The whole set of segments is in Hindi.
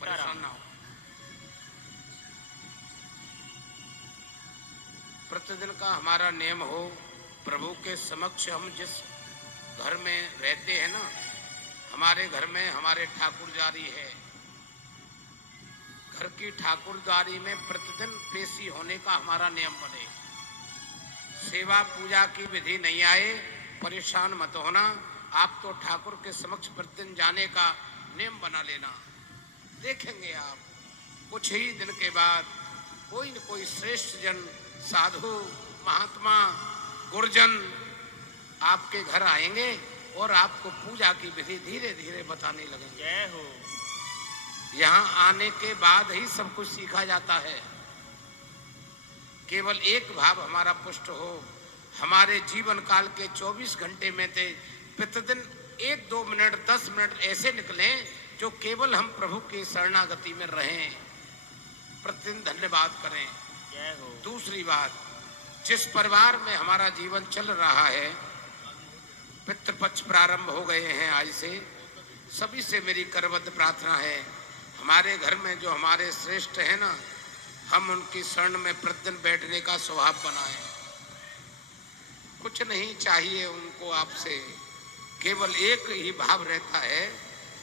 परेशान ना हो। प्रतिदिन का हमारा नियम हो, प्रभु के समक्ष हम जिस घर में रहते हैं ना, हमारे घर में हमारे ठाकुरदारी है। घर की ठाकुरदारी में प्रतिदिन पेशी होने का हमारा नियम बने। सेवा पूजा की विधि नहीं आए, परेशान मत होना। आप तो ठाकुर के समक्ष प्रतिदिन जाने का नियम बना लेना। देखेंगे आप कुछ ही दिन के बाद कोई न कोई श्रेष्ठ जन, साधु, महात्मा, गुरुजन आपके घर आएंगे और आपको पूजा की विधि धीरे धीरे बताने लगेंगे। जय हो। यहाँ आने के बाद ही सब कुछ सीखा जाता है। केवल एक भाव हमारा पुष्ट हो। हमारे जीवन काल के 24 घंटे में थे प्रतिदिन 1-2 मिनट 10 मिनट ऐसे निकलें जो केवल हम प्रभु की शरणागति में रहें, प्रतिदिन धन्यवाद करें। जय हो। दूसरी बात, जिस परिवार में हमारा जीवन चल रहा है, पितृपक्ष प्रारंभ हो गए हैं आज से, सभी से मेरी करबद्ध प्रार्थना है, हमारे घर में जो हमारे श्रेष्ठ है ना, हम उनकी शरण में प्रतिदिन बैठने का स्वभाव बनाएं। कुछ नहीं चाहिए उनको आपसे, केवल एक ही भाव रहता है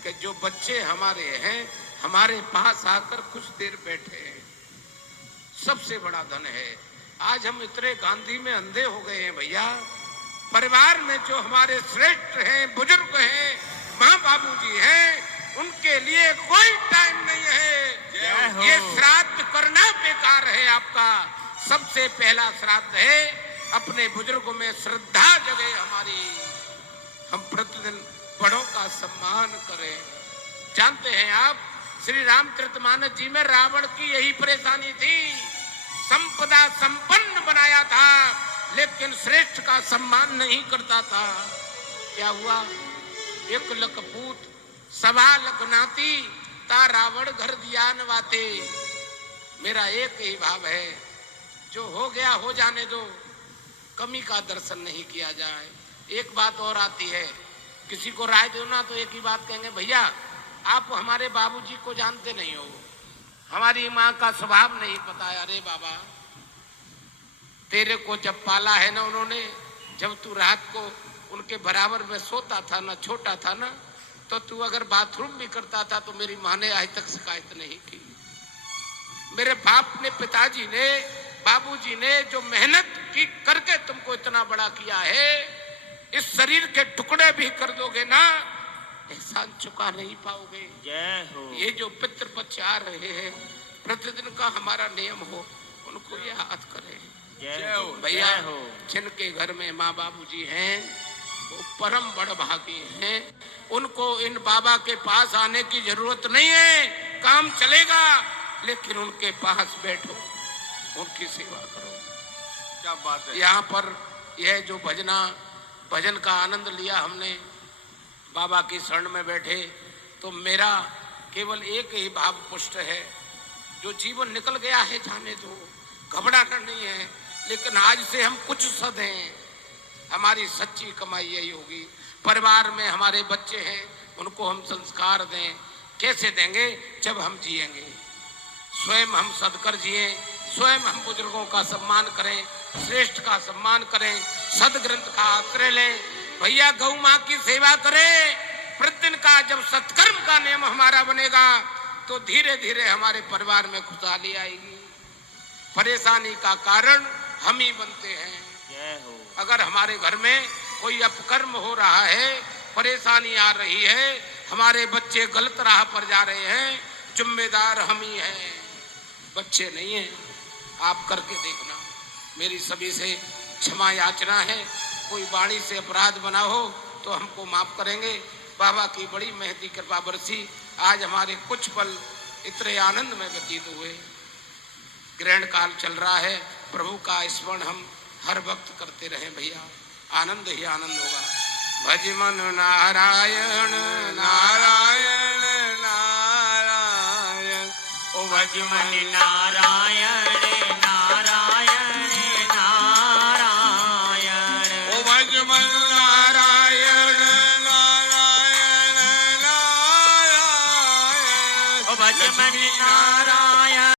कि जो बच्चे हमारे हैं हमारे पास आकर कुछ देर बैठे, सबसे बड़ा धन है। आज हम इतने गांधी में अंधे हो गए हैं भैया। परिवार में जो हमारे श्रेष्ठ हैं, बुजुर्ग हैं, माँ बाबूजी हैं, उनके लिए कोई टाइम नहीं है। ये श्राद्ध करना बेकार है आपका। सबसे पहला श्राद्ध है अपने बुजुर्गों में श्रद्धा जगे हमारी। हम प्रतिदिन बड़ों का सम्मान करें। जानते हैं आप, श्री रामचरितमानस जी में रावण की यही परेशानी थी। संपदा संपन्न बनाया था लेकिन श्रेष्ठ का सम्मान नहीं करता था। क्या हुआ? 1 लख पूत 1.25 लख नाती, ता रावण घर दिया नवाते। मेरा एक ही भाव है, जो हो गया हो जाने दो, कमी का दर्शन नहीं किया जाए। एक बात और आती है, किसी को राय दो ना तो एक ही बात कहेंगे, भैया आप हमारे बाबूजी को जानते नहीं हो, हमारी माँ का स्वभाव नहीं पता है। अरे बाबा, तेरे को जब पाला है ना उन्होंने, जब तू रात को उनके बराबर में सोता था ना, छोटा था ना, तो तू अगर बाथरूम भी करता था तो मेरी माँ ने आज तक शिकायत नहीं की। मेरे बाप ने, पिताजी ने, बाबूजी ने जो मेहनत की करके तुमको इतना बड़ा किया है, इस शरीर के टुकड़े भी कर दोगे ना, एहसान चुका नहीं पाओगे। जय हो। ये जो पितृपक्ष आ रहे हैं, प्रतिदिन का हमारा नियम हो, उनको याद करें। जय हो भैया। जिनके घर में माँ बाबूजी हैं वो परम बड़ भागी हैं। उनको इन बाबा के पास आने की जरूरत नहीं है, काम चलेगा, लेकिन उनके पास बैठो, उनकी सेवा करो। क्या बात है। यहाँ पर यह जो भजन का आनंद लिया हमने, बाबा की शरण में बैठे, तो मेरा केवल एक ही भाव पुष्ट है, जो जीवन निकल गया है जाने दो, घबराना नहीं है। लेकिन आज से हम कुछ सदें, हमारी सच्ची कमाई यही होगी। परिवार में हमारे बच्चे हैं, उनको हम संस्कार दें। कैसे देंगे? जब हम जिएंगे, स्वयं हम सदकर जिए, स्वयं हम बुजुर्गों का सम्मान करें, श्रेष्ठ का सम्मान करें, सदग्रंथ का आश्रय लें। भैया गौ माँ की सेवा करें। प्रतिदिन का जब सत्कर्म का नियम हमारा बनेगा तो धीरे धीरे हमारे परिवार में खुशहाली आएगी। परेशानी का कारण हम ही बनते हैं। जय हो। अगर हमारे घर में कोई अपकर्म हो रहा है, परेशानी आ रही है, हमारे बच्चे गलत राह पर जा रहे हैं, जिम्मेदार हम ही हैं, बच्चे नहीं हैं। आप करके देखना। मेरी सभी से क्षमा याचना है। कोई वाणी से अपराध बना हो तो हमको माफ करेंगे। बाबा की बड़ी महती कृपा बरसी। आज हमारे कुछ पल इतने आनंद में व्यतीत हुए। ग्रहण काल चल रहा है, प्रभु का स्मरण हम हर वक्त करते रहे भैया, आनंद ही आनंद होगा। भज मन नारायण नारायण नारायण, ओ भज मन नारायण नारायण नारायण, ओ भज मन नारायण नारायण नारायण, ओ भज मन नारायण